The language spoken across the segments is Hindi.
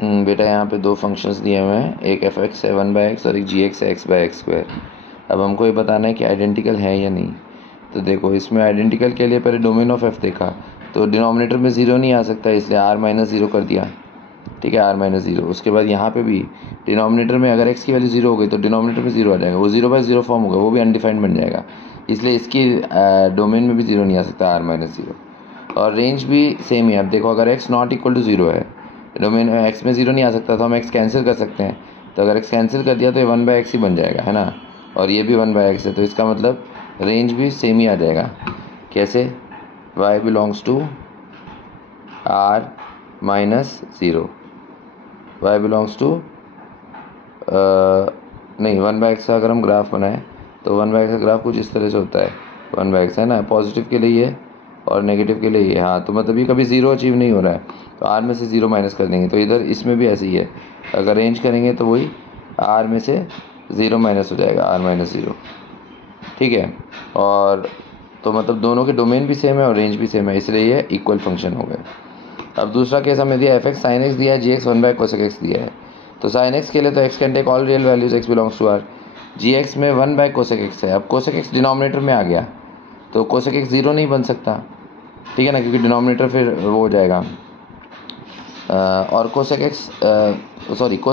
बेटा यहाँ पे दो फंक्शंस दिए हुए हैं, एक एफ एक्स है 1/x और एक जी एक्स है x/x²। अब हमको ये बताना है कि आइडेंटिकल है या नहीं। तो देखो इसमें आइडेंटिकल के लिए पहले डोमेन ऑफ एफ देखा, तो डिनोमिनेटर में ज़ीरो नहीं आ सकता, इसलिए r-0 कर दिया। ठीक है, r-0। उसके बाद यहाँ पे भी डिनोमिनेटर में अगर x की वैल्यू 0 हो गई तो डिनोमिनेटर में 0 आ जाएगा, वो 0/0 फॉर्म होगा, वो भी अनडिफाइंड बन जाएगा, इसलिए इसकी डोमेन में भी 0 नहीं आ सकता r-0। और रेंज भी सेम ही है। अब देखो अगर x नॉट इक्वल टू 0 है, डोमेन x में 0 नहीं आ सकता, तो हम x कैंसिल कर सकते हैं। तो अगर x कैंसिल कर दिया तो ये 1/x ही बन जाएगा, है ना, और ये भी 1/x है, तो इसका मतलब रेंज भी सेम ही आ जाएगा। कैसे? y belongs to r-0, y belongs to नहीं 1/x का अगर हम ग्राफ बनाएं तो 1/x का ग्राफ कुछ इस तरह से होता है। 1/x है ना, पॉजिटिव के लिए ये और नेगेटिव के लिए ये। हाँ, तो मतलब ये कभी 0 अचीव नहीं हो रहा है, तो r में से 0 माइनस कर देंगे, तो इधर इसमें भी ऐसे ही है। अगर रेंज करेंगे तो वही r में से 0 माइनस हो जाएगा, r-0। ठीक है, और तो मतलब दोनों के डोमेन भी सेम है और रेंज भी सेम है, इसलिए ये इक्वल फंक्शन हो गए। अब दूसरा केस हमें दिया f(x) sin x दिया है, g(x) 1/cos x दिया है। तो sin x के लिए तो x can take all real values, x belongs to r। g(x) में 1/cos x है। अब cos x डिनोमिनेटर में आ गया तो cos x 0 नहीं बन सकता, ठीक है ना, क्योंकि डिनोमिनेटर फिर वो हो जाएगा। और cos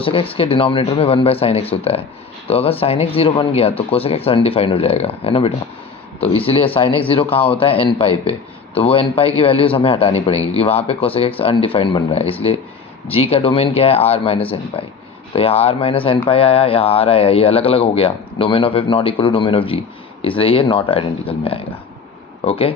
x के डिनोमिनेटर में 1/sin x होता है, तो अगर sin x 0 बन गया तो cos x अनडिफाइंड हो जाएगा, है ना बेटा। तो इसीलिए sin x 0 कहाँ होता है? n पाई पे, तो वो n पाई की वैल्यूज़ हमें हटानी पड़ेंगी क्योंकि वहाँ पे cos x अनडिफाइंड बन रहा है, इसलिए g का डोमेन क्या है? r-n पाई। तो यहाँ r-n पाई आया, यहाँ r आया, ये अलग अलग हो गया, domain of f not equal to domain of g, इसलिए ये नॉट आइडेंटिकल में आएगा। ओके।